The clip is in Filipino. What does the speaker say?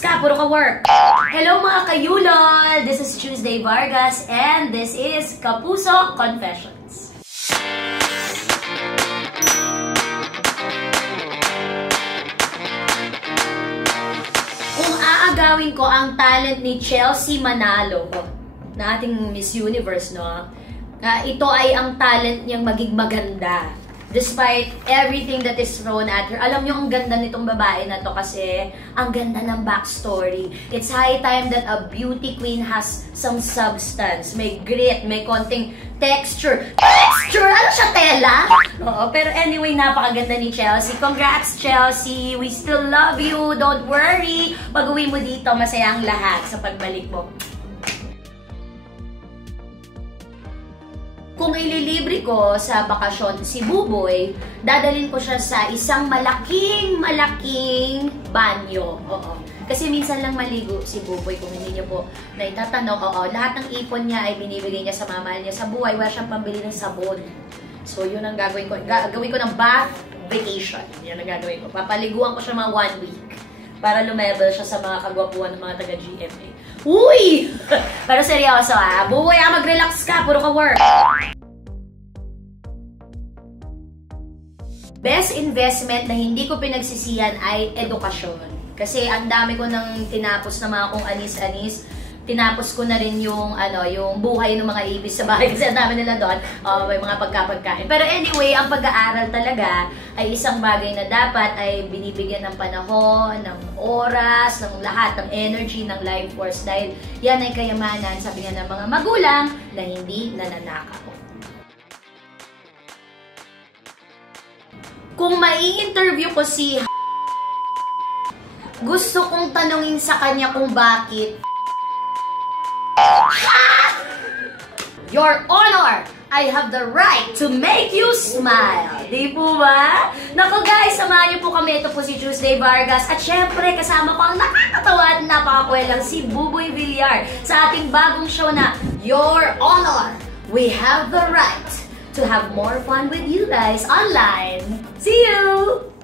ka, puro ka work. Hello mga kayulol! This is Tuesday Vargas and this is Kapuso Confessions. Kung aagawin ko ang talent ni Chelsea Manalo, na ating Miss Universe, no? Ito ay ang talent niyang maging maganda. Despite everything that is thrown at her. Alam niyo, ang ganda nitong babae na to kasi ang ganda ng backstory. It's high time that a beauty queen has some substance. May grit, may konting texture. Texture? Ano siya, tela? Oo, pero anyway, napakaganda ni Chelsea. Congrats, Chelsea! We still love you. Don't worry. Pag-uwi mo dito, masaya ang lahat sa pagbalik mo. Kung ililibre ko sa bakasyon si Buboy, dadalhin ko siya sa isang malaking banyo. Oo. Kasi minsan lang maligo si Buboy, kung hindi niyo po naitatanong. Oo, lahat ng ipon niya ay binibigay niya sa mamahal niya sa buhay. Wala siyang pambili ng sabon. So, yun ang gagawin ko. Gagawin ko ng bath vacation. Yan ang gagawin ko. Papaliguan ko siya mga 1 week para lumevel siya sa mga kagwapuan ng mga taga-GMA. Uy! Pero seryoso Buboy mag-relax ka, puro ka work. Best investment na hindi ko pinagsisihan ay edukasyon. Kasi ang dami ko nang tinapos na mga kung anis-anis. Tinapos ko na rin yung, yung buhay ng mga ibis sa bahay kasi ang dami nila doon. May mga pagkain. Pero anyway, ang pag-aaral talaga ay isang bagay na dapat ay binibigyan ng panahon, ng oras, ng lahat, ng energy, ng life force. Dahil yan ay kayamanan, sabi nga ng mga magulang, na hindi nananakaw. Kung mai-interview ko si gusto kong tanungin sa kanya kung bakit Your Honor, I have the right to make you smile. Di po ba? Naku guys, samahan niyo po kami. Ito po si Tuesday Vargas. At syempre, kasama ko ang nakakatawa at napakakwelang si Buboy Villar sa ating bagong show na Your Honor, we have the right to have more fun with you guys online. See you!